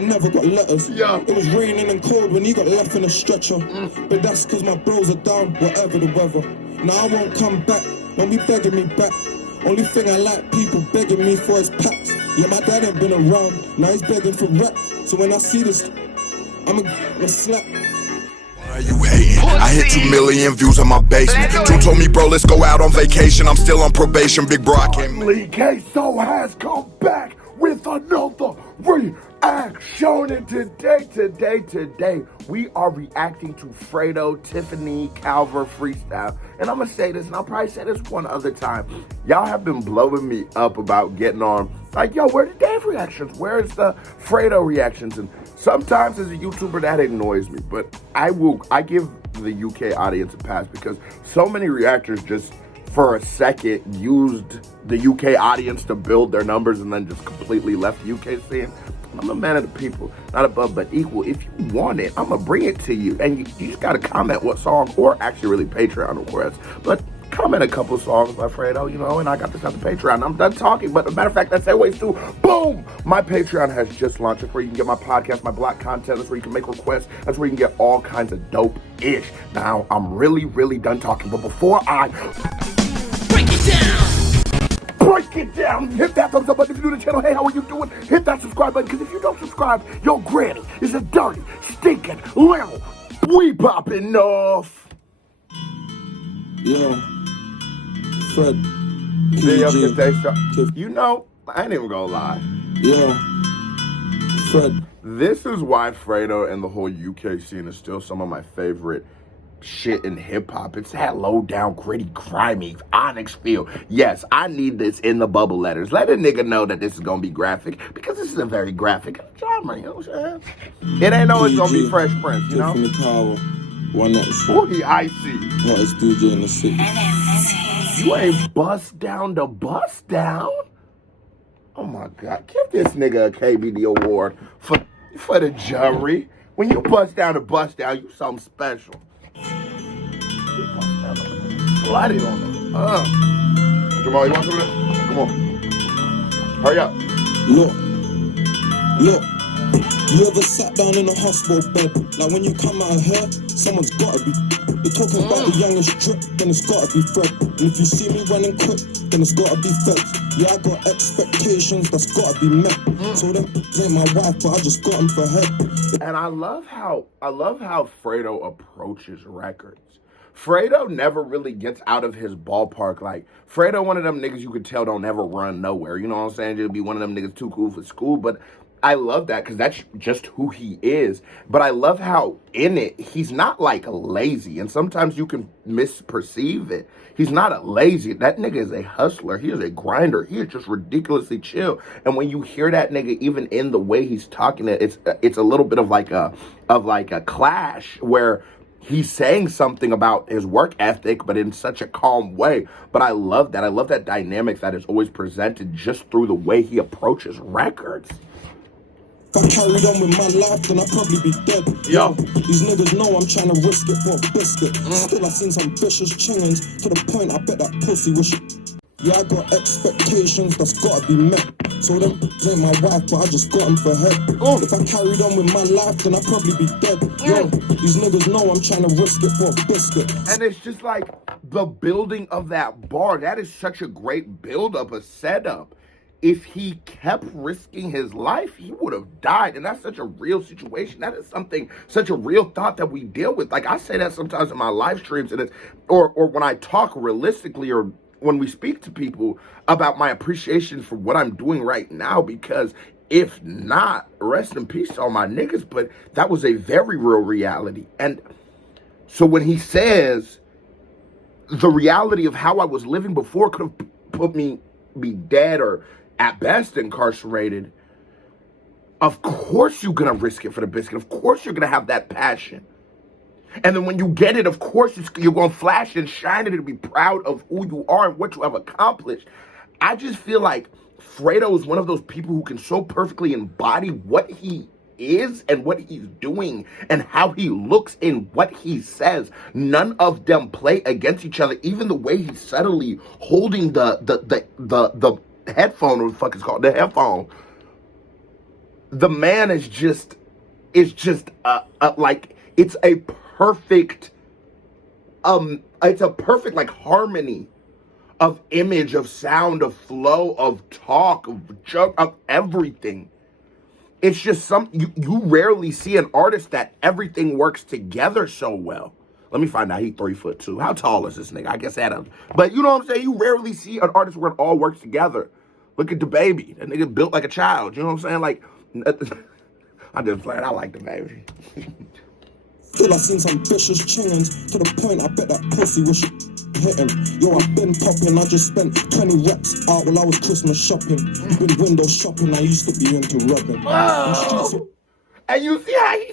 Never got letters. Yeah. It was raining and cold when he got left in a stretcher. But that's cause my bros are down, whatever the weather. Now I won't come back, don't be begging me back. Only thing I like people begging me for is packs. Yeah, my dad ain't been around, now he's begging for rap. So when I see this, I'm a slap. Why you hating? I hit 2 million views on my basement. Drew told me, bro, let's go out on vacation. I'm still on probation, big bro, I can't. Lee K-So has come back with another reaction. And today, we are reacting to Fredo, Tiffany Calver Freestyle. And I'm gonna say this, and I'll probably say this one other time. Y'all have been blowing me up about getting on, like, yo, where the Dave reactions? Where's the Fredo reactions? And sometimes as a YouTuber, that annoys me, but I give the UK audience a pass because so many reactors just for a second used the UK audience to build their numbers and then just completely left the UK scene. I'm a man of the people, not above but equal. If you want it, I'm gonna bring it to you. And you just gotta comment what song, or actually really Patreon requests. But comment a couple songs by Fredo, you know, and I got this on the Patreon. I'm done talking, but as a matter of fact, that's always too. Boom! My Patreon has just launched. That's where you can get my podcast, my block content. That's where you can make requests. That's where you can get all kinds of dope-ish. Now, I'm really done talking, but before I break it down, hit that thumbs up button if you're new to the channel. Hey, how are you doing? Hit that subscribe button, because if you don't subscribe, your granny is a dirty, stinking, little we popping off. Yeah, Fred. You know, I ain't even gonna lie. Yeah, Fred. This is why Fredo and the whole UK scene is still some of my favorite shit in hip-hop. It's that low-down, gritty, grimy, Onyx feel. Yes, I need this in the bubble letters. Let a nigga know that this is gonna be graphic, because this is a very graphic genre, you know what I'm saying? It ain't always gonna be Fresh Prince, you know? Tiffany Calver, one that shit. Ooh, the icy. Hottest DJ in the city. You ain't bust down to bust down? Oh my God, give this nigga a KBD award for the jury. When you bust down to bust down, you something special. Flooded on them. Jamal, you want some of this? Come on. Hurry up. Look. You ever sat down in a hospital bed? Like when you come out of here, someone's gotta be. You're talking about the youngest drip, then it's gotta be Fred. And if you see me running quick, then it's gotta be Feds. Yeah, I got expectations that's gotta be met. So them ain't my wife, but I just got them for head. And I love how Fredo approaches records. Fredo never really gets out of his ballpark. Like, Fredo, one of them niggas you could tell don't ever run nowhere. You know what I'm saying? Just be one of them niggas too cool for school. But I love that because that's just who he is. But I love how in it, he's not like lazy. And sometimes you can misperceive it. He's not a lazy. That nigga is a hustler. He is a grinder. He is just ridiculously chill. And when you hear that nigga, even in the way he's talking, it's a little bit of like a clash where he's saying something about his work ethic, but in such a calm way. But I love that. I love that dynamic that is always presented just through the way he approaches records. If I carried on with my life, then I'd probably be dead. Yo. These niggas know I'm trying to risk it for a biscuit. Still, I seen some vicious chingings to the point I bet that pussy wish. Yeah, I got expectations that's gotta be met. So them ain't my wife, but I just got them for head. If I carried on with my life, then I'd probably be dead. Yo, these niggas know I'm trying to risk it for a biscuit. And it's just like the building of that bar. That is such a great build-up, a setup. If he kept risking his life, he would have died. And that's such a real situation. That is something, such a real thought that we deal with. Like, I say that sometimes in my live streams, and or when I talk realistically, or when we speak to people about my appreciation for what I'm doing right now, because if not, rest in peace to all my niggas, but that was a very real reality. And so when he says the reality of how I was living before could have put me be dead or at best incarcerated, of course you're gonna risk it for the biscuit. Of course you're gonna have that passion. And then when you get it, of course you're gonna flash and shine it and be proud of who you are and what you have accomplished. I just feel like Fredo is one of those people who can so perfectly embody what he is and what he's doing and how he looks in what he says. None of them play against each other. Even the way he's subtly holding the headphone, or what the fuck is called, the headphone. the man is just like, it's a perfect like harmony of image, of sound, of flow, of talk, of joke, of everything. It's just you rarely see an artist that everything works together so well. Let me find out. He 3'2". How tall is this nigga? I guess but you know what I'm saying? You rarely see an artist where it all works together. Look at the baby. That nigga built like a child. You know what I'm saying? Like, I'm just playing. I like the baby. Till I seen some vicious chingins to the point I bet that pussy wish hit him. Yo, I've been popping. I just spent 20 racks out while I was Christmas shopping. You've been window shopping. I used to be into rubbing. Oh. And you see how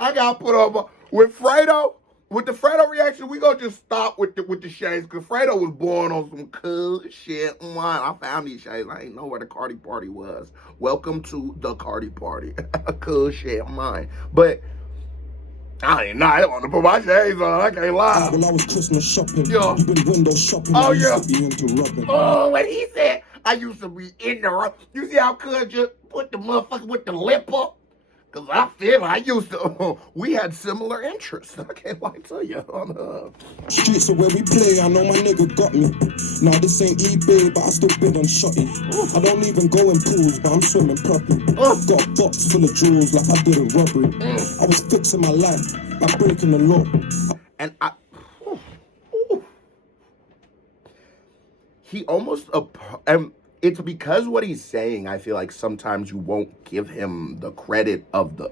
I got put on with Fredo. With the Fredo reaction, we gonna just stop with the shades, because Fredo was born on some cool shit. I found these shades. I ain't know where the Cardi party was. Welcome to the Cardi party. Cool shit, mine. But I want to put my shades on. I can't lie. When I was Christmas shopping, yeah. You been window shopping. Oh, I yeah. used to be into rubbing. Oh, when he said I used to be in the you see how could just put the motherfucker with the lip up? Because I feel I used to, we had similar interests. I can't lie to you. Streets are where we play, I know my nigga got me. Nah, this ain't eBay, but I still bid on shotty. I don't even go in pools, but I'm swimming properly. I've got a box full of jewels like I did a robbery. I was fixing my life by breaking the law. And he almost, it's because what he's saying, I feel like sometimes you won't give him the credit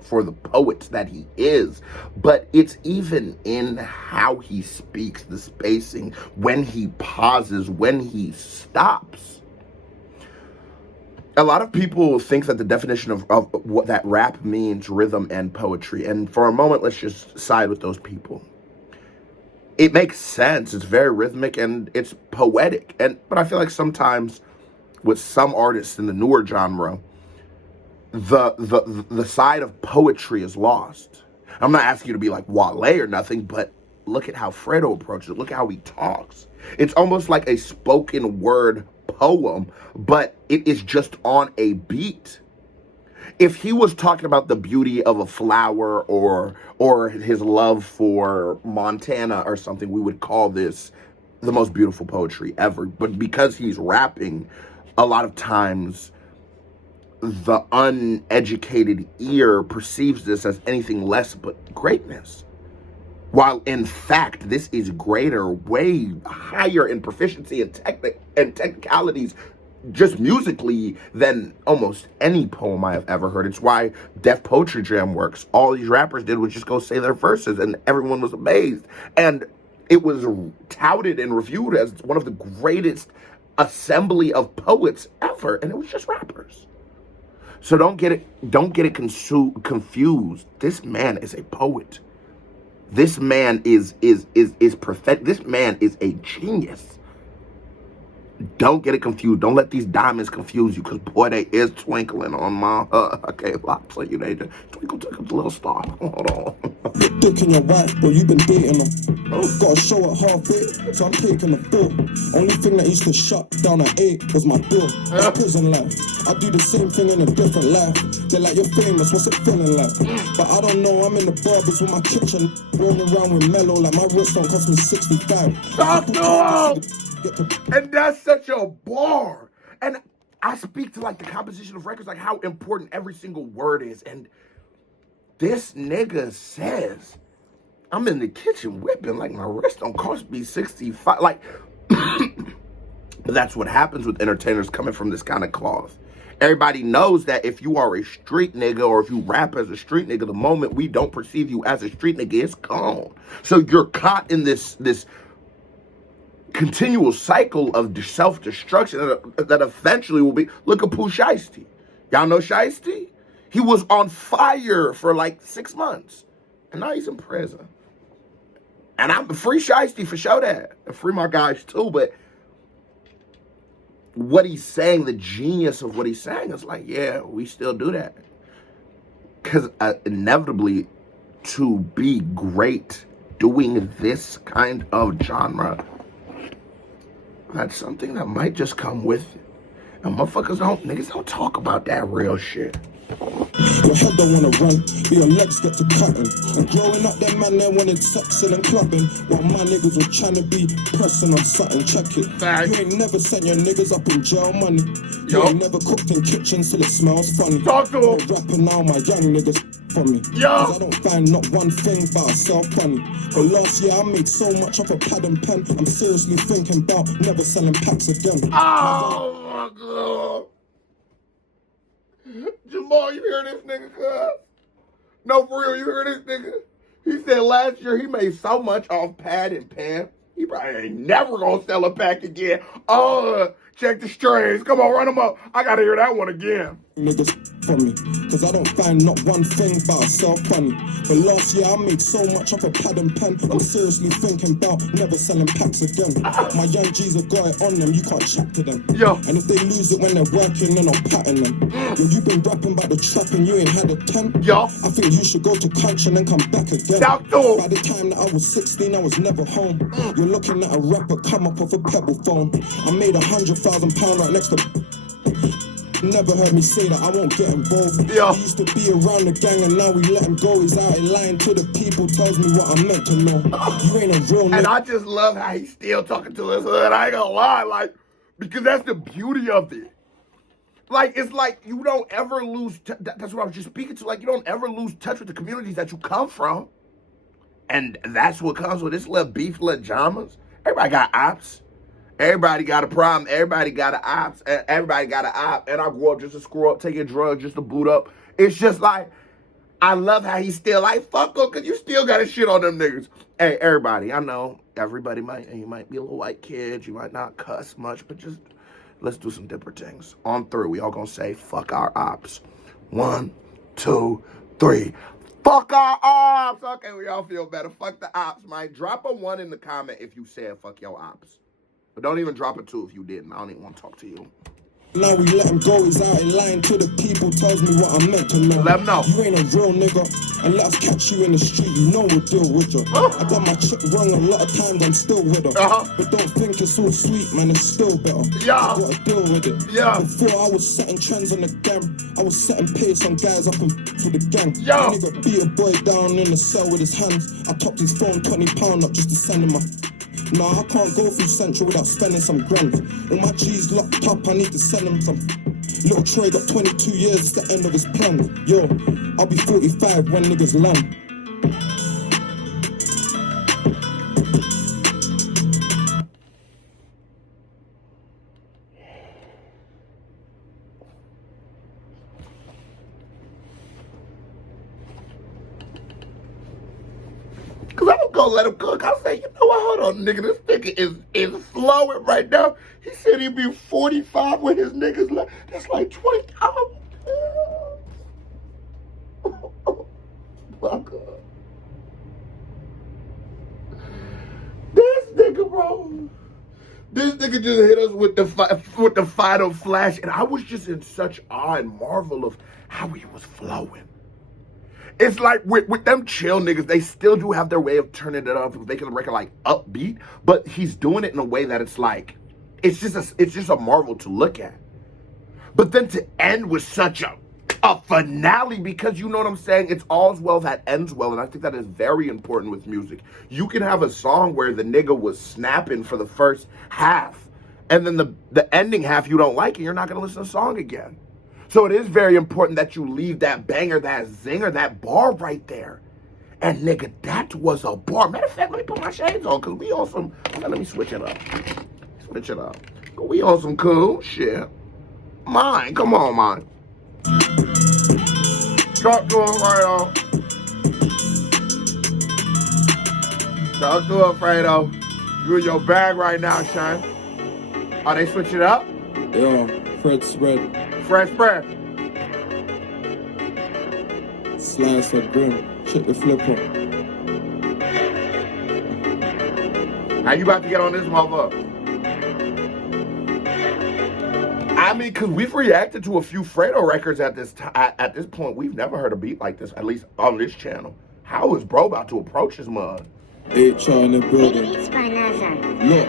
for the poet that he is, but it's even in how he speaks, the spacing, when he pauses, when he stops. A lot of people think that the definition of what that rap means, rhythm and poetry, and for a moment, let's just side with those people. It makes sense. It's very rhythmic and it's poetic, but I feel like sometimes with some artists in the newer genre, the side of poetry is lost. I'm not asking you to be like Wale or nothing, but look at how Fredo approaches it. Look at how he talks. It's almost like a spoken word poem, but it is just on a beat. If he was talking about the beauty of a flower or his love for Montana or something, we would call this the most beautiful poetry ever. But because he's rapping, a lot of times the uneducated ear perceives this as anything less but greatness. While in fact, this is greater, way higher in proficiency and technicalities, just musically, than almost any poem I have ever heard. It's why Def Poetry Jam works. All these rappers did was just go say their verses and everyone was amazed. And it was touted and reviewed as one of the greatest assembly of poets ever, and it was just rappers. So don't get it confused. This man is a poet. This man is perfect. This man is a genius. Don't get it confused. Don't let these diamonds confuse you, because boy, they is twinkling on my okay, I'll tell you, they just twinkle, little star. Hold on. Dick in your wife, bro, you been dating them. Got a show at half 8, so I'm taking the bill. Only thing that used to shut down at 8 was my bill. That's prison life. I do the same thing in a different life. They're like, you're famous, what's it feeling like? But I don't know, I'm in the barbers with my kitchen, rolling around with mellow, like my wrist don't cost me 65. Talk to him! And that's such a bar. And I speak to like the composition of records, like how important every single word is. And this nigga says, I'm in the kitchen whipping, like my wrist don't cost me 65. Like, that's what happens with entertainers coming from this kind of cloth. Everybody knows that if you are a street nigga or if you rap as a street nigga, the moment we don't perceive you as a street nigga, it's gone. So you're caught in this continual cycle of self-destruction that eventually will be. Look at Pooh Shiesty. Y'all know Shiesty? He was on fire for like 6 months, and now he's in prison. And I'm free Shiesty for sure that. And free my guys too, but what he's saying, the genius of what he's saying is like, yeah, we still do that. Because inevitably, to be great doing this kind of genre, that's something that might just come with it. And niggas don't talk about that real shit. Your head don't wanna run, but your legs get to cutting. And growing up, them man, they wanted sexing and clubbing, while my niggas were trying to be pressing on something. Check it. Fact. You ain't never sent your niggas up in jail money. You Yo. ain't never cooked in kitchens till it smells funny. Talk to him. Rapping now, my young niggas for me. Yo. Cause I don't find not one thing about myself funny. But last year I made so much off a pad and pen, I'm seriously thinking about never selling packs again. Oh my God. Jamal, you hear this nigga, cuz? No, for real, you hear this nigga? He said last year he made so much off pad and pen, he probably ain't never gonna sell a pack again. Oh, check the strains. Come on, run them up. I gotta hear that one again. Niggas for me, cause I don't find not one thing about myself funny. But last year I made so much off a pad and pen, I'm seriously thinking about never selling packs again. My young G's have got it on them, you can't chat to them. Yo. And if they lose it when they're working, then I'll pattern them. Yo, you been rapping about the trap and you ain't had a 10. Yo. I think you should go to country and then come back again. Doctor. By the time that I was 16, I was never home. You're looking at a rapper come up off a pebble phone. I made £100,000 right next to. Never heard me say that I won't get involved. Yeah. He used to be around the gang and now we let him go. He's out here lying to the people, tells me what I'm meant to know. You ain't a real nigga. And I just love how he's still talking to his hood. I ain't gonna lie, like, because that's the beauty of it. Like, it's like you don't ever lose, that's what I was just speaking to, like, you don't ever lose touch with the communities that you come from. And that's what comes with this little beef, little dramas. Everybody got ops. Everybody got a problem. Everybody got an ops. Everybody got an op. And I grew up just to screw up, taking drugs, just to boot up. It's just like, I love how he's still like, fuck them, because you still got to shit on them niggas. Hey, everybody, I know everybody you might be a little white kid. You might not cuss much, but just let's do some different things. On three, we all going to say, fuck our ops. 1, 2, 3. Fuck our ops. Okay, we all feel better. Fuck the ops, man. Drop a 1 in the comment if you said fuck your ops. But don't even drop a 2 if you didn't. I don't even want to talk to you. Now we let him go, he's out here lying to the people, tells me what I'm meant to know. Let him know. You ain't a real nigga, and let us catch you in the street, you know we'll deal with you. I got my chick wrong a lot of times, I'm still with her. But don't think it's all sweet, man, it's still better. Yeah. I gotta deal with it. Yeah. Before I was setting trends on the gram, I was setting pace on guys up and for the gang. Yeah. A nigga beat a boy down in the cell with his hands. I topped his phone £20 up just to send him a. Nah, I can't go through Central without spending some grand. All my G's locked up, I need to send them some. Little Troy got 22 years, it's the end of his plan. Yo, I'll be 45 when niggas land. Cause I was gonna let him cook. I say, you know what? Hold on, nigga. This nigga is flowing right now. He said he'd be 45 when his niggas left. That's like 20. Oh, my God. This nigga, bro. This nigga just hit us with the final flash, and I was just in such awe and marvel of how he was flowing. It's like with them chill niggas, they still do have their way of turning it up, making the record like upbeat, but he's doing it in a way that it's like, it's just a marvel to look at. But then to end with such a finale, because you know what I'm saying, it's all's well that ends well, and I think that is very important with music. You can have a song where the nigga was snapping for the first half, and then the ending half you don't like, and you're not gonna listen to the song again. So it is very important that you leave that banger, that zinger, that bar right there. And nigga, that was a bar. Matter of fact, let me put my shades on, because we on some, let me switch it up. Switch it up. We on some cool shit. Mine, come on, mine. Talk to him, Fredo. Talk to him, Fredo. You in your bag right now, Shine. Are they switching it up? Yeah, Fred spread. Fresh breath. Slice or grim. Check the flipper. How you about to get on this motherfucker? I mean, cause we've reacted to a few Fredo records at this point. We've never heard a beat like this, at least on this channel. How is bro about to approach his mud? HR in the building. Beats by Nazar. Look.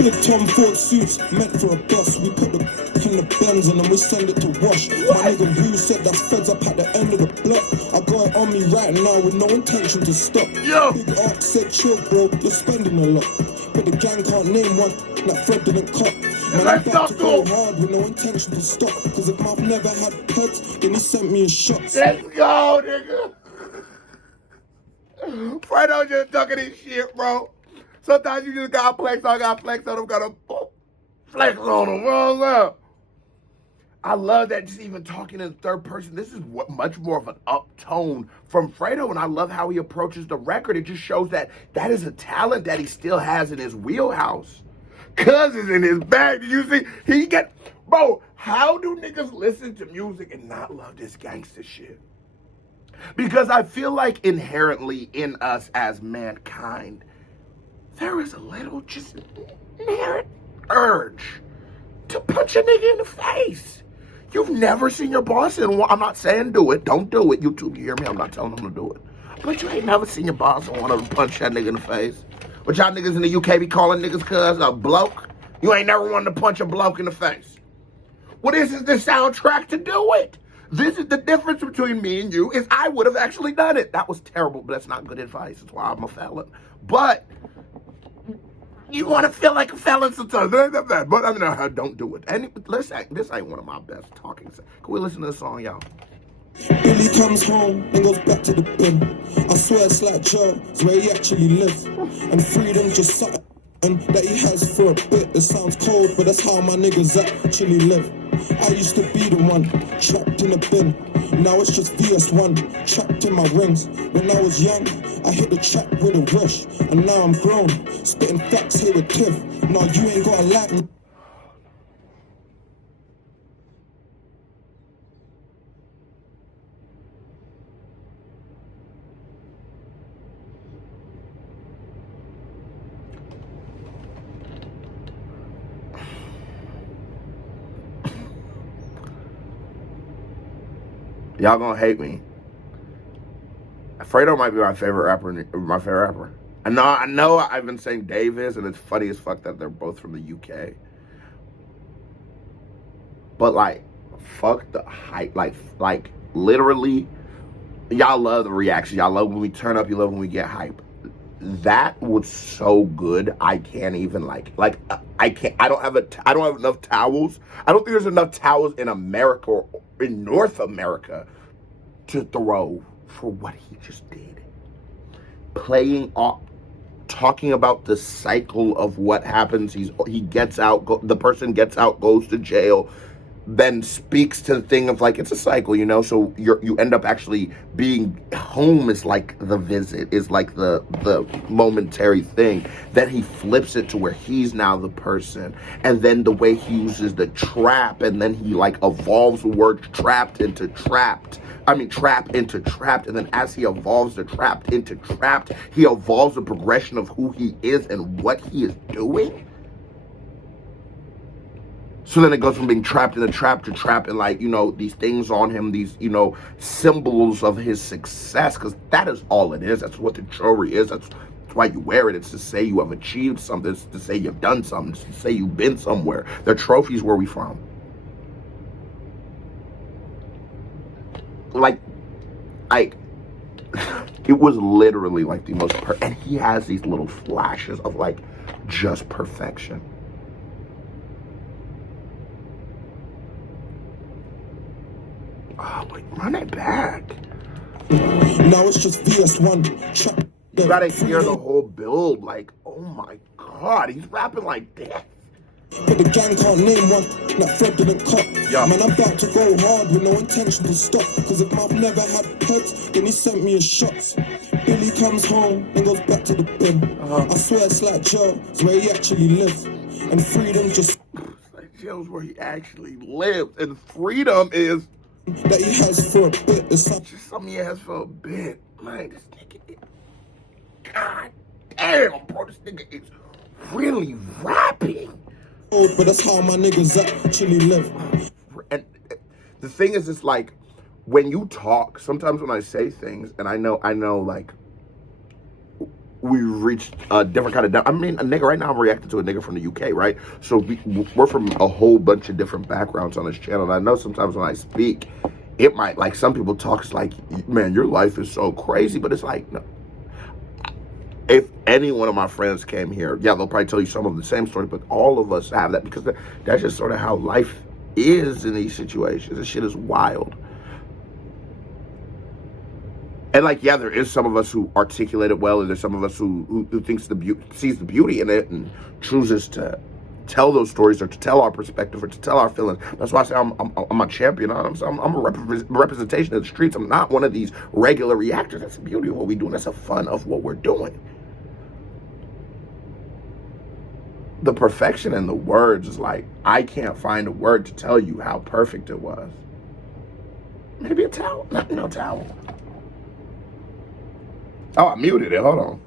Big Tom Ford suits meant for a bus. We put the in the Benz and then we send it to wash. My nigga Rue said that's feds up at the end of the block. I got it on me right now with no intention to stop. Yo. Big Ark said chill bro, you're spending a lot. But the gang can't name one that Fred didn't cop. Man, I'm about to go hard with no intention to stop. Cause if I've never had pets, then he sent me a shot. Let's go, nigga. Fredo just ducking his shit, bro. Sometimes you just gotta flex on them, gotta flex on them. What's up? I love that just even talking in the third person. This is much more of an uptone from Fredo, and I love how he approaches the record. It just shows that that is a talent that he still has in his wheelhouse. Cuz is in his bag. Did you see? Bro, how do niggas listen to music and not love this gangster shit? Because I feel like inherently in us as mankind, there is a little just inherent urge to punch a nigga in the face. You've never seen your boss and I'm not saying do it. Don't do it. YouTube, you hear me? I'm not telling them to do it. But you ain't never seen your boss and want to punch that nigga in the face. But y'all niggas in the UK be calling niggas cuz a bloke. You ain't never wanted to punch a bloke in the face. Well, this is the soundtrack to do it. This is the difference between me and you is I would have actually done it. That was terrible, but that's not good advice. That's why I'm a felon. But you want to feel like a felon sometimes. But I mean, don't do it. And listen, this ain't one of my best talking. Can we listen to this song, y'all? Billy comes home and goes back to the bin. I swear it's like Joe, it's where he actually lives. And freedom just something that he has for a bit. It sounds cold, but that's how my niggas actually live. I used to be the one trapped in a bin. Now it's just VS1 trapped in my rings. When I was young, I hit the track with a rush. And now I'm grown, spitting facts here with Tiff. Now you ain't gotta like me. Y'all gonna hate me. Fredo might be my favorite rapper. I know I've been saying Dave is, and it's funny as fuck that they're both from the UK. But like, fuck the hype. Like literally, y'all love the reaction. Y'all love when we turn up. You love when we get hype. That was so good. I can't even I can't. I don't have enough towels. I don't think there's enough towels in America or in North America to throw for what he just did. Playing off, talking about the cycle of what happens. He gets out. The person gets out, goes to jail, then speaks to the thing of like it's a cycle, you know. So you end up actually being home is like the visit, is like the momentary thing. Then he flips it to where he's now the person, and then the way he uses the trap, and then he like evolves the word trapped into trapped. I mean trap into trapped, and then as he evolves the trapped into trapped, he evolves the progression of who he is and what he is doing. So then it goes from being trapped in a trap to trap, and like, you know, these things on him, these, you know, symbols of his success, because that is all it is. That's what the jewelry is. That's why you wear it. It's to say you have achieved something. It's to say you've done something. It's to say you've been somewhere. The trophies, where we from? Like, it was literally like the most, and he has these little flashes of like just perfection. Oh, wait, run it back. Now it's just VS1. You gotta hear the whole build. Like, oh my God, he's rapping like that. But the gang can't name one that Fred didn't cop. Yeah. Man, I'm about to go hard with no intention to stop. Cause if I've never had pets, then he sent me a shot. Billy comes home and goes back to the bin. I swear it's like Joe, it's where he actually lives. And freedom just... It's like Joe's where he actually lives. And freedom is... that he has for a bit. It's just something he has for a bit. Man, this nigga... God damn, bro, this nigga is really rapping. But that's how my niggas actually live. And the thing is, it's like, when you talk, sometimes when I say things, and I know, like, we've reached a different kind of. I mean, a nigga right now. I'm reacting to a nigga from the UK, right? So we're from a whole bunch of different backgrounds on this channel. And I know sometimes when I speak, it might, like, some people talk, it's like, man, your life is so crazy, but it's like, no. If any one of my friends came here, yeah, they'll probably tell you some of the same story, but all of us have that because that's just sort of how life is in these situations. This shit is wild. And, like, yeah, there is some of us who articulate it well, and there's some of us who sees the beauty in it and chooses to tell those stories or to tell our perspective or to tell our feelings. That's why I say I'm a champion. I'm a representation of the streets. I'm not one of these regular reactors. That's the beauty of what we do, and that's the fun of what we're doing. The perfection in the words is like, I can't find a word to tell you how perfect it was. Maybe a towel. No towel. Oh, I muted it. Hold on.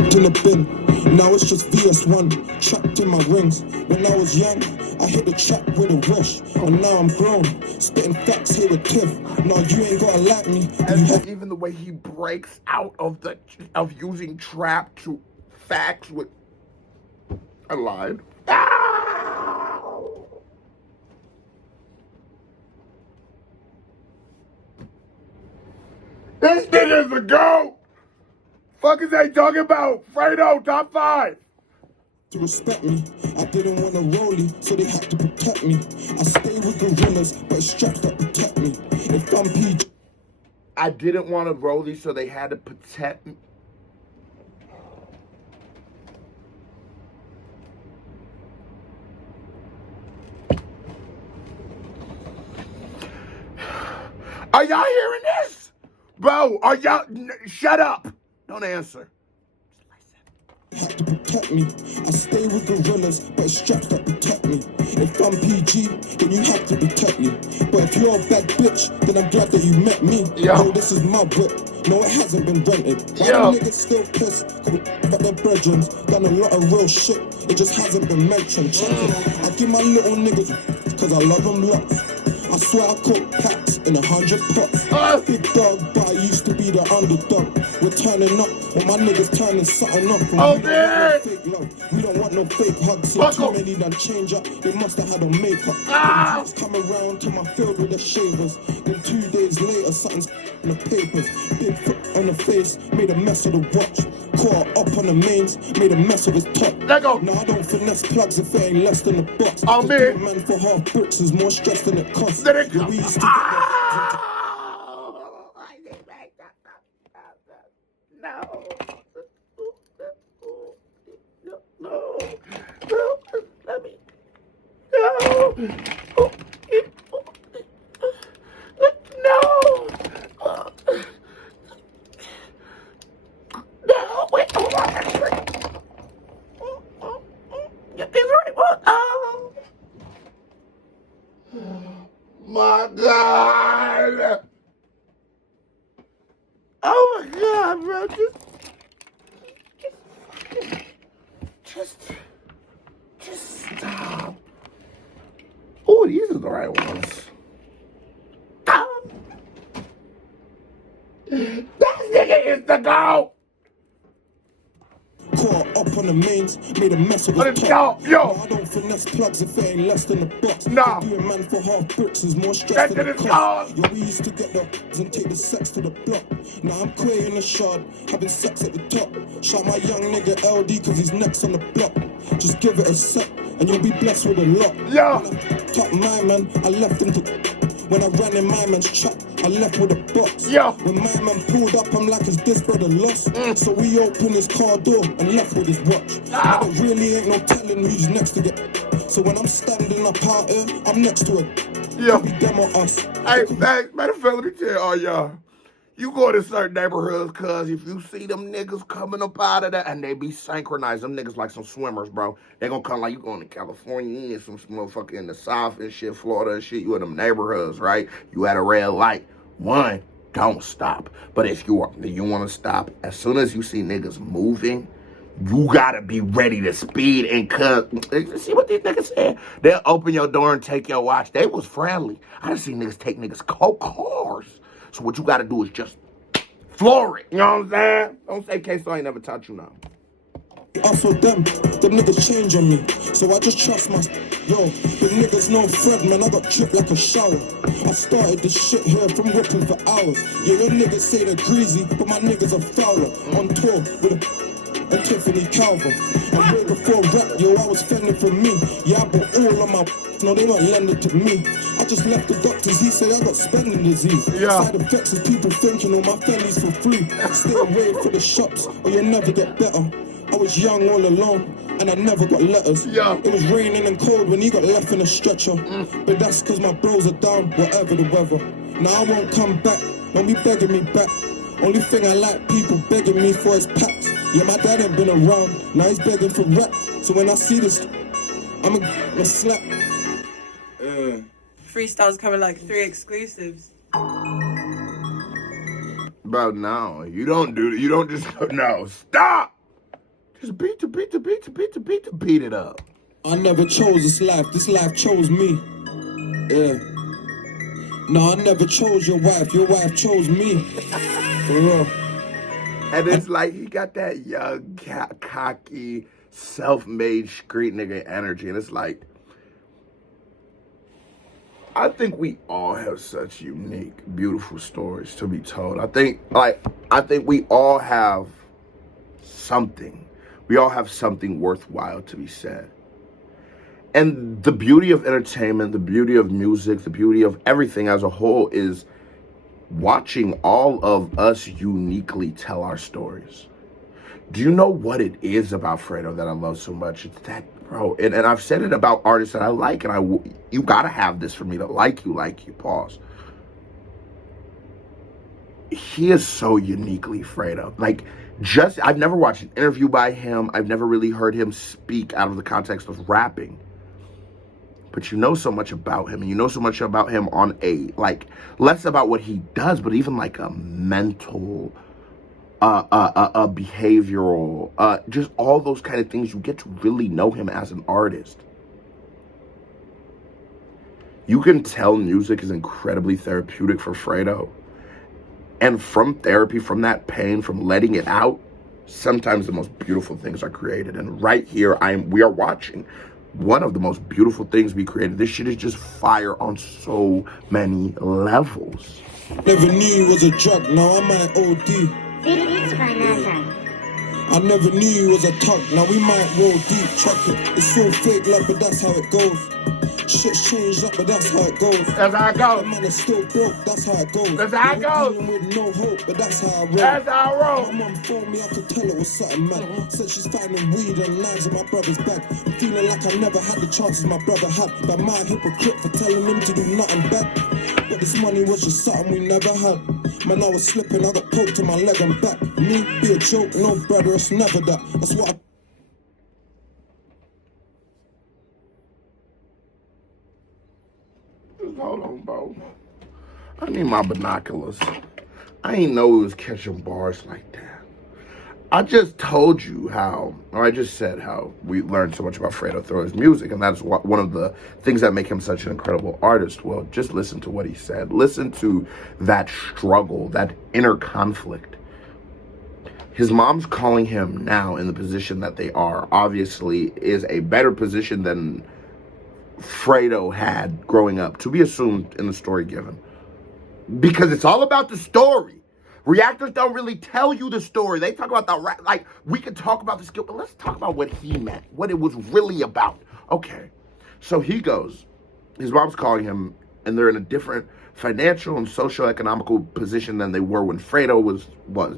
In the bin, now it's just VS1 trapped in my rings. When I was young, I hit the trap with a rush, and now I'm grown, spitting facts here with Tiff. Now you ain't gotta like me. And even the way he breaks out of using trap to facts with. I lied. This nigga's a goat. Fuck is they talking about? Fredo, top 5. To respect me, I didn't want to rollie, so they had to protect me. I stay with gorillas, but it's straps that protect me. If I'm PG, I didn't want to rollie, so they had to protect me. Are y'all hearing this? Bro, are y'all... Shut up. Don't answer. have to protect me. I stay with gorillas, but it's straps that protect me. If I'm PG, then you have to protect me. But if you're a bad bitch, then I'm glad that you met me. Yo, this is my whip. No, it hasn't been rented. Why the niggas still pissed? But their brethren done a lot of real shit. It just hasn't been mentioned. Check it. I give my little niggas because I love them lots. I swear I cook packs in 100 pots. Big dog, but I used to be the underdog. We're turning up when my niggas turning something up. And we don't want no fake love. We don't want no fake hugs. So too many done change up. They must have had a makeup. Just come around to my field with the shavers. Then 2 days later, something's in the papers. Big foot on the face, made a mess of the watch. Caught up on the mains, made a mess of his top. No, I don't finesse plugs if it ain't less than a box. Oh, man. A man for half bricks is more stress than it costs. Then it we used to let me. No. No, wait, hold on. Get this right one. Oh. My God. Oh my God, bro. Just stop. Oh, these are the right ones. That nigga is the GOAT. Caught up on the mains, made a mess of his top. Yo. No, I don't finesse plugs if it ain't less than a box. Nah. Do a man for half bricks is more stress than the cost. Yo, we used to get the and take the sex to the block. Now I'm queer in the shard, having sex at the top. Shot my young nigga LD cause he's next on the block. Just give it a sec and you'll be blessed with a lot. Yeah. When I top my man, I left him to. When I ran in my man's trap, I left with a box. Yeah. When my man pulled up, I'm like, is this brother lost? So we opened his car door and left with his watch. Now there really ain't no telling who's next to get. So when I'm standing up out here, I'm next to it. Yeah. We demo us. Hey, thanks. Matter of fact, let me tell you, y'all. You go to certain neighborhoods, cuz if you see them niggas coming up out of that, and they be synchronized, them niggas like some swimmers, bro. They gonna come like you going to California and some motherfucker in the South and shit, Florida and shit. You in them neighborhoods, right? You at a red light. One, don't stop. But if you want to stop, as soon as you see niggas moving, you gotta be ready to speed and cut. See what these niggas said? They'll open your door and take your watch. They was friendly. I done seen niggas take niggas' cars. So what you gotta do is just floor it. You know what I'm saying? Don't say K-So ain't never taught you nothing. Us or them niggas change on me. So I just trust my yo. The niggas know Fred, man, I got dripped like a shower. I started this shit here from whipping for hours. Yeah, your niggas say they're greasy, but my niggas are fouler. On tour with and Tiffany Calver. And way before rap, yo, I was fending for me. Yeah, I bought all of my no, they don't lend it to me. I just left the doctors, he say I got spending disease. Yeah. Side effects is people thinking all my fellies for free. Stay away for the shops or you'll never get better. I was young all alone, and I never got letters. Yeah. It was raining and cold when he got left in a stretcher. But that's cause my bros are down, whatever the weather. Now I won't come back, don't be begging me back. Only thing I like people begging me for is packs. Yeah, my dad ain't been around, now he's begging for rap. So when I see this, I'm a slap. Freestyle's coming like 3 exclusives. Bro, no, you don't just go, no, stop! Just beat it up. I never chose this life chose me. Yeah. No, I never chose your wife chose me. For real. And it's like he got that young, cocky, self-made street nigga energy. And it's like, I think we all have such unique, beautiful stories to be told. I think we all have something. We all have something worthwhile to be said. And the beauty of entertainment, the beauty of music, the beauty of everything as a whole is watching all of us uniquely tell our stories. Do you know what it is about Fredo that I love so much? It's that, bro, and I've said it about artists that I like, and you gotta have this for me to like you, pause. He is so uniquely Fredo. Like, I've never watched an interview by him. I've never really heard him speak out of the context of rapping. But you know so much about him, and you know so much about him on a, like, less about what he does, but even like a mental, a behavioral, just all those kind of things. You get to really know him as an artist. You can tell music is incredibly therapeutic for Fredo. And from therapy, from that pain, from letting it out, sometimes the most beautiful things are created. And right here, we are watching one of the most beautiful things we created. This shit is just fire on so many levels. Never knew you was a drug, now I might OD. I never knew you was a talk, now we might roll deep, chuck it. It's so fake love, but that's how it goes. Shit's changed up, but that's how it goes. That's how it goes. The man is still broke, that's how it goes. That's how it goes. With no hope, but that's how I roll. That's how I roll. My mum phoned me, I could tell it was something mad. Said she's finding weed and knives in my brother's bag. I'm feeling like I never had the chances my brother had. But my hypocrite for telling him to do nothing bad. But this money was just something we never had. Man, I was slipping, I got poked to my leg and back. Me be a joke, no brother, it's never that. That's what I Hold on, bro. I need my binoculars. I ain't know it was catching bars like that. I just told you I just said how we learned so much about Fredo through his music, and that's one of the things that make him such an incredible artist. Well, just listen to what he said. Listen to that struggle, that inner conflict. His mom's calling him now in the position that they are, obviously, is a better position than Fredo had growing up, to be assumed in the story given. Because it's all about the story. Reactors don't really tell you the story. They talk about like, we could talk about the skill, but let's talk about what he meant, what it was really about. Okay, so he goes, his mom's calling him, and they're in a different financial and socio-economical position than they were when Fredo was.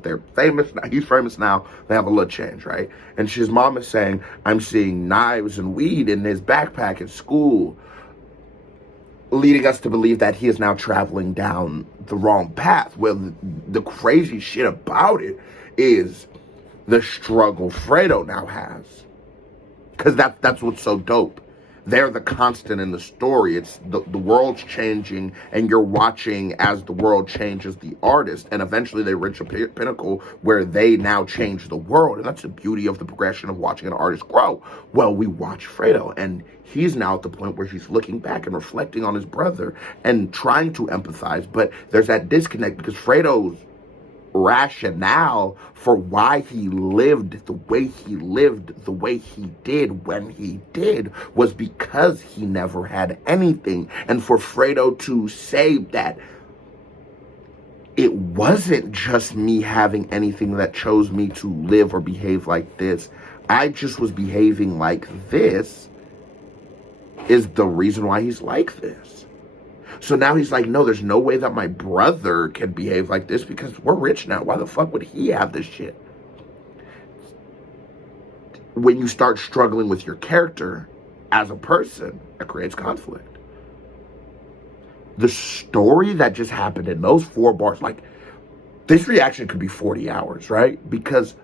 They're famous now. He's famous now. They have a little change, right? And his mom is saying, I'm seeing knives and weed in his backpack at school, leading us to believe that he is now traveling down the wrong path. Well, the crazy shit about it is the struggle Fredo now has. Because that's what's so dope. They're the constant in the story. It's the world's changing, and you're watching as the world changes the artist, and eventually they reach a pinnacle where they now change the world. And that's the beauty of the progression of watching an artist grow. Well, we watch Fredo, and he's now at the point where he's looking back and reflecting on his brother and trying to empathize, but there's that disconnect because Fredo's rationale for why he lived the way he lived, the way he did when he did, was because he never had anything. And for Fredo to say that it wasn't just me having anything that chose me to live or behave like this, I just was behaving like this, is the reason why he's like this. So now he's like, no, there's no way that my brother can behave like this because we're rich now. Why the fuck would he have this shit? When you start struggling with your character as a person, it creates conflict. The story that just happened in those 4 bars, like, this reaction could be 40 hours, right? Because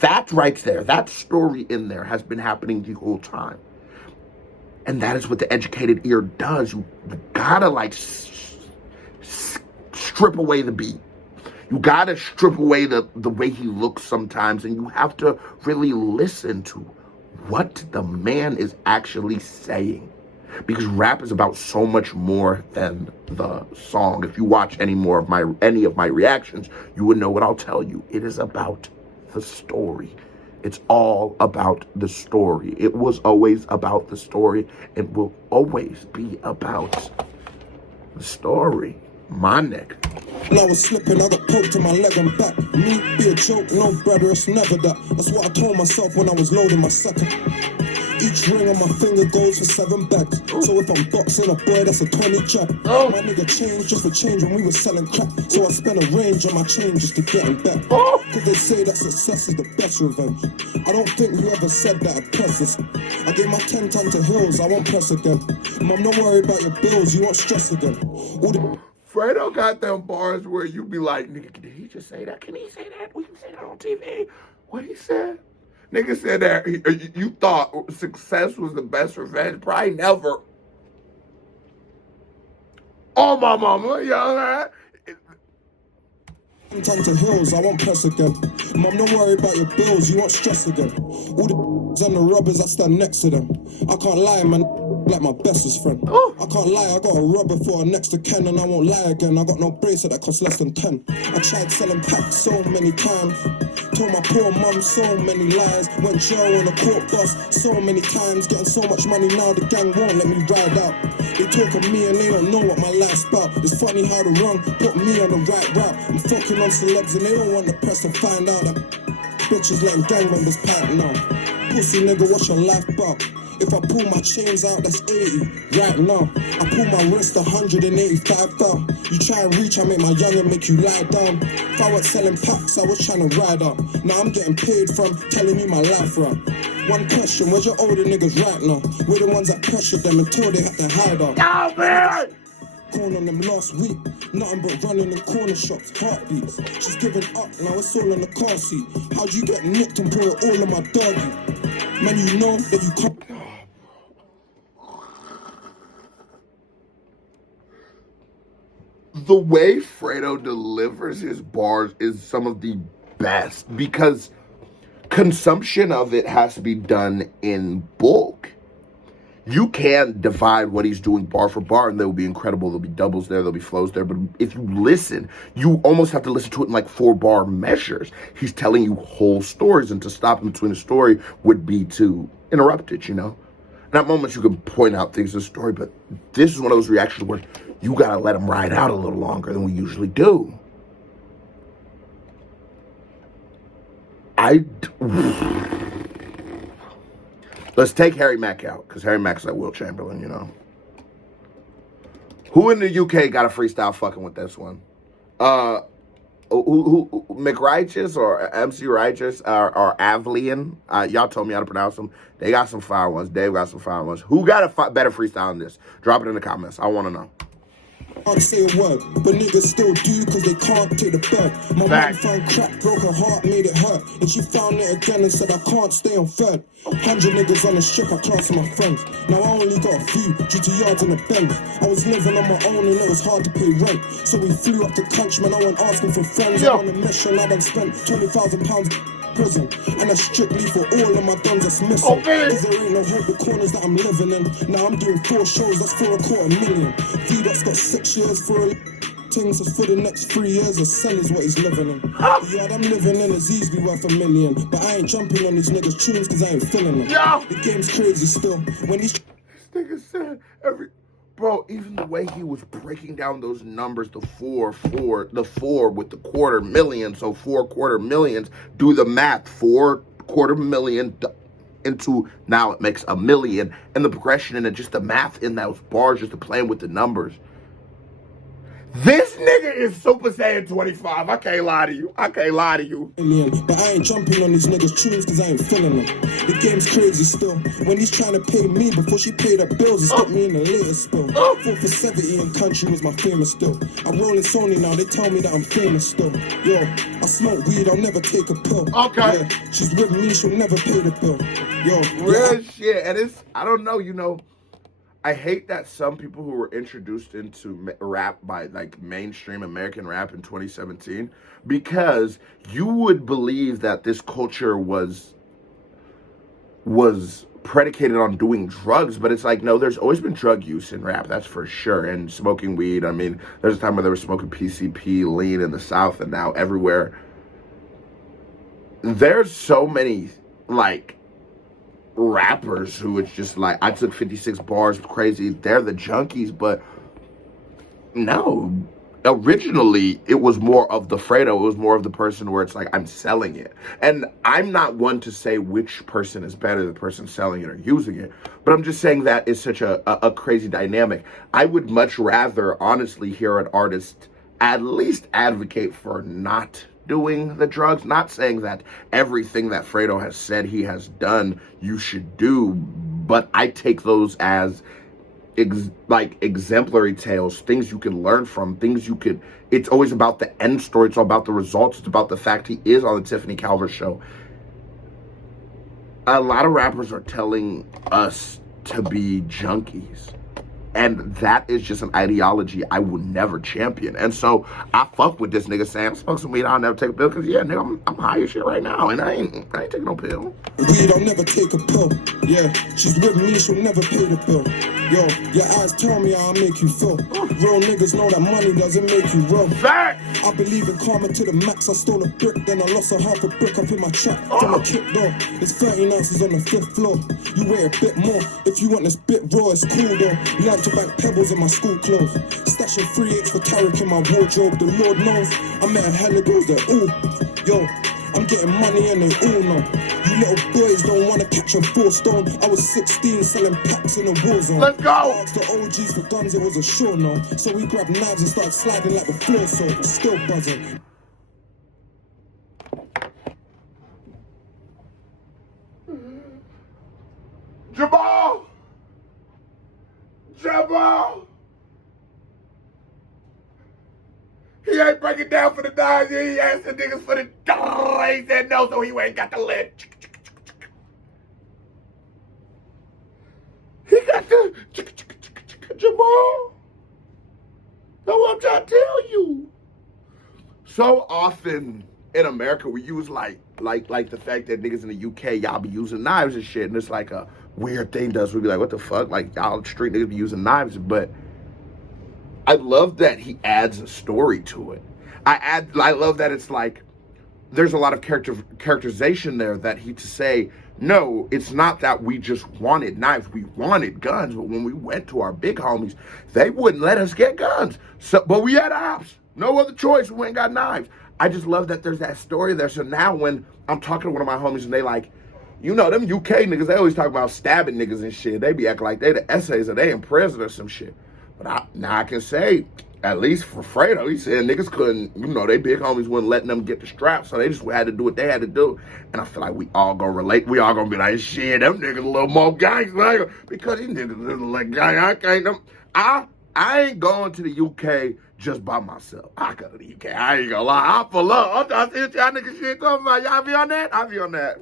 that right there, that story in there has been happening the whole time. And that is what the educated ear does. You gotta, like, strip away the beat. You gotta strip away the way he looks sometimes, and you have to really listen to what the man is actually saying. Because rap is about so much more than the song. If you watch any of my reactions, you would know what I'll tell you. It is about the story. It's all about the story. It was always about the story. It will always be about the story. My nigga. When I was slipping, I got poked in my leg and back. Me be a joke, no brother, it's never that. That's what I told myself when I was loading my second. Each ring on my finger goes for 7 bags. So if I'm boxing a boy, that's a 20 jab. My nigga changed just for change when we was selling crack. So I spent a range on my chain just to get him back. Cause they say that success is the best revenge. I don't think whoever said that I pressed this. I gave my 10 ton to Hills, I won't press again. Mom, don't worry about your bills, you won't stress again. All the Fredo got them bars where you be like, nigga, did he just say that? Can he say that? We can say that on TV. What he said? Nigga said that you thought success was the best revenge. Probably never. Oh, my mama, you know that? Time to Hills, I won't press again. Mom, don't worry about your bills, you won't stress again. All the and the robbers, I stand next to them. I can't lie, man, like my bestest friend. I can't lie, I got a rubber for a next to Ken, and I won't lie again. I got no bracelet that costs less than 10. I tried selling packs so many times. Told my poor mum so many lies. Went jail on a court bus so many times. Getting so much money now, the gang won't let me ride out. They talk of me and they don't know what my life's about. It's funny how the wrong put me on the right route. I'm fucking on celebs and they don't want the press to find out that bitches letting gang members pipe now. Pussy nigga, what's your life about? If I pull my chains out, that's 80 right now. I pull my wrist 185 down. You try and reach, I make my youngin' make you lie down. If I was selling packs, I was trying to ride out. Now I'm getting paid from telling me my life right. One question, where's your older niggas right now? We're the ones that pressured them until they had to hide out. Oh, man! Corn on them last week, nothing but running in corner shops, heartbeats. She's giving up, now it's all in the car seat. How'd you get nicked and pour it all on my doggy? Man, you know that you can't. The way Fredo delivers his bars is some of the best because consumption of it has to be done in bulk. You can divide what he's doing bar for bar and they'll be incredible. There'll be doubles there, there'll be flows there. But if you listen, you almost have to listen to it in like 4-bar measures. He's telling you whole stories, and to stop in between a story would be to interrupt it, you know? And at moments you can point out things in the story, but this is one of those reactions where you gotta let him ride out a little longer than we usually do. Let's take Harry Mack out, because Harry Mack's like Will Chamberlain, you know. Who in the UK got a freestyle fucking with this one? Who McRighteous or MC Righteous or Avlian? Y'all told me how to pronounce them. They got some fire ones. Dave got some fire ones. Who got a better freestyle than this? Drop it in the comments. I want to know. Can't say a word, but niggas still do cause they can't take the bird. My mom found crack, broke her heart, made it hurt. And she found it again and said I can't stay on third. 100 niggas on the strip, I class my friends. Now I only got a few, due to yards in the Benz. I was living on my own and it was hard to pay rent. So we flew up to country, man, I went asking for friends. I'm on a mission, I done spent £20,000 prison, and that's strictly for all of my guns that's missing. Cause there ain't no hope, the corners that I'm living in. Now I'm doing 4 shows, that's for $250,000. VDOT's got 6 years for a things is for the next 3 years, a cell is what he's living in. The yard I'm living in is easily worth $1 million. But I ain't jumping on these niggas' tunes cause I ain't feeling them. Yo! The game's crazy still. When these This nigga said bro, even the way he was breaking down those numbers, the four with the 250,000, so 4 250,000, do the math, 4 250,000 into, now it makes $1 million, and the progression and just the math in those bars, just the playing with the numbers. This nigga is Super Saiyan 25. I can't lie to you. but I ain't jumping on these niggas' tunes cause I ain't feeling them. The game's crazy still. When he's trying to pay me before she paid her bills, it's got me in the latest spill. 4 for 70 in country was my famous still. I roll in Sony now, they tell me that I'm famous still. Yo, I smoke weed, I'll never take a pill. Okay. Yeah, she's with me, she'll never pay the bill. Yo, Real shit. And it's, I don't know, you know, I hate that some people who were introduced into rap by like mainstream American rap in 2017, because you would believe that this culture was predicated on doing drugs, but it's like, no, there's always been drug use in rap, that's for sure, and smoking weed. I mean, there's a time where they were smoking PCP, lean in the South, and now everywhere. There's so many, like, rappers who it's just like, I took 56 bars, crazy, they're the junkies, but no, originally it was more of the Fredo, it was more of the person where it's like, I'm selling it. And I'm not one to say which person is better, the person selling it or using it, but I'm just saying that it's such a crazy dynamic. I would much rather honestly hear an artist at least advocate for not doing the drugs. Not saying that everything that Fredo has said he has done you should do, but I take those as like exemplary tales, things you can learn from, things you could, it's always about the end story, it's all about the results, it's about the fact he is on the Tiffany Calver show. A lot of rappers are telling us to be junkies, and that is just an ideology I would never champion. And so I fuck with this nigga saying, smoke some weed, I'll never take a pill, because yeah, nigga, I'm high as shit right now, and I ain't taking no pill. weed, I'll never take a pill. Yeah, she's with me, she'll never pay the bill. Yo, your eyes tell me how I make you feel. Real niggas know that money doesn't make you real. Fact! I believe in karma to the max. I stole a brick, then I lost a half a brick up in my trap from a trip door. It's 13 ounces on the 5th floor. You weigh a bit more. If you want this bit raw, it's cool though. Learned to bank pebbles in my school clothes. Stashing 3/8 for Carrick in my wardrobe. The Lord knows I met a hella girls that ooh, yo, I'm getting money and they all know. You little boys don't wanna catch a 4 stone. I was 16 selling packs in a war zone. Let's go! I asked the OGs for guns, it was a sure no. So we grabbed knives and started sliding like the floor, so it's still buzzing. Jamal! He ain't breaking down for the dimes. He asked the niggas for the he said no, so he ain't got the lid. He got the Jamal. That's what I'm trying to tell you. So often in America, we use like the fact that niggas in the UK, y'all be using knives and shit, and it's like a weird thing to us. We be like, what the fuck? Like, y'all street niggas be using knives, but I love that he adds a story to it. I love that it's like, there's a lot of characterization there that he to say, no, it's not that we just wanted knives, we wanted guns, but when we went to our big homies, they wouldn't let us get guns. So, but we had ops. No other choice, we ain't got knives. I just love that there's that story there. So now when I'm talking to one of my homies and they like, you know, them UK niggas, they always talk about stabbing niggas and shit. They be acting like they the essays or they in prison or some shit. But now I can say, at least for Fredo, he said niggas couldn't, you know, they big homies wouldn't letting them get the strap, so they just had to do what they had to do. And I feel like we all gonna relate. We all gonna be like, shit, them niggas a little more gangster. Because these niggas like, I can't, I ain't going to the UK just by myself. I go to the UK. I ain't gonna lie. I for love. I'm trying to see what y'all niggas shit talking about. Y'all be on that? I be on that.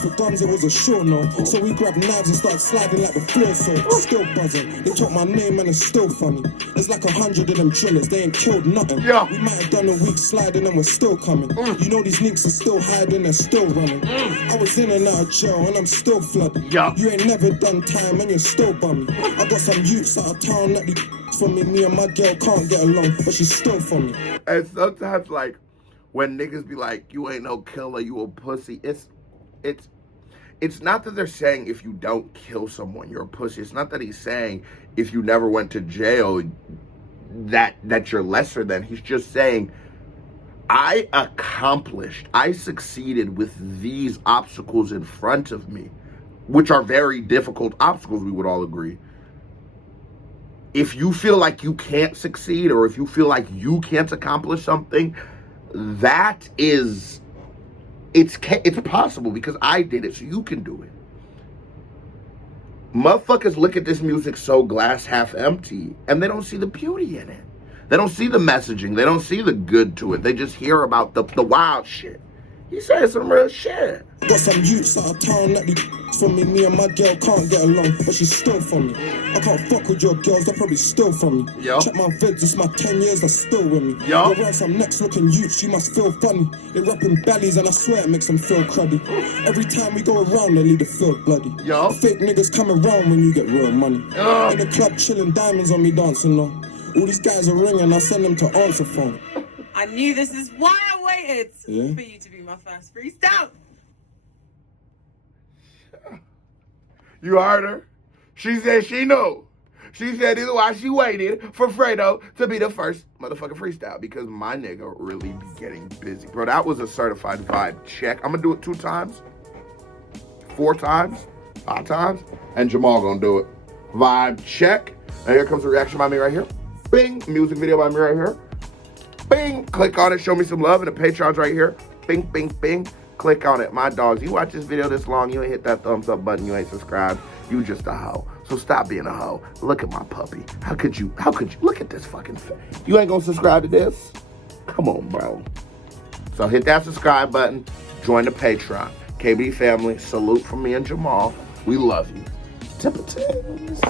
For guns, it was a sure no. So we grabbed knives and started sliding like the floor. So still buzzing. They took my name and it's still funny. There's like 100 of them drillers. They ain't killed nothing. Yeah. We might have done a week sliding and we're still coming. You know these links are still hiding. They're still running. I was in and out of jail and I'm still flooded. Yeah. You ain't never done time and you're still bummy. I got some youths out of town that be for me. Me and my girl can't get along, but she's still for me. And sometimes, like, when niggas be like, you ain't no killer, you a pussy, it's not that they're saying if you don't kill someone, you're a pussy. It's not that he's saying if you never went to jail, that you're lesser than. He's just saying, I succeeded with these obstacles in front of me, which are very difficult obstacles, we would all agree. If you feel like you can't succeed, or if you feel like you can't accomplish something, that is, it's possible because I did it, so you can do it. Motherfuckers look at this music so glass half empty, and they don't see the beauty in it. They don't see the messaging. They don't see the good to it. They just hear about the wild shit. He said some real shit. Got some youths out of town that be for me. Me and my girl can't get along, but she's still for me. I can't fuck with your girls, they're probably still for me. Yo. Check my vids, it's my 10 years, they're still with me. Yo. You're around some next looking youths, you must feel funny. They rapping bellies and I swear it makes them feel cruddy. Every time we go around, they leave the field bloody. Yo. Fake niggas come around when you get real money. In the club chilling, diamonds on me dancing on. All these guys are ringing, I send them to answer phone. I knew this is why I waited Yeah. for you to be my first freestyle. You heard her? She said she knew. She said this is why she waited for Fredo to be the first motherfucking freestyle, because my nigga really be getting busy. Bro, that was a certified vibe check. I'm gonna do it 2 times, 4 times, 5 times, and Jamal gonna do it. Vibe check. And here comes the reaction by me right here. Bing, music video by me right here. Bing, click on it, show me some love, and the Patreon's right here. Bing, bing, bing, click on it. My dogs, you watch this video this long, you ain't hit that thumbs up button, you ain't subscribed, you just a hoe. So stop being a hoe. Look at my puppy. How could you, look at this fucking face. You ain't gonna subscribe to this? Come on, bro. So hit that subscribe button, join the Patreon. KBD family, salute from me and Jamal. We love you. Tippetons.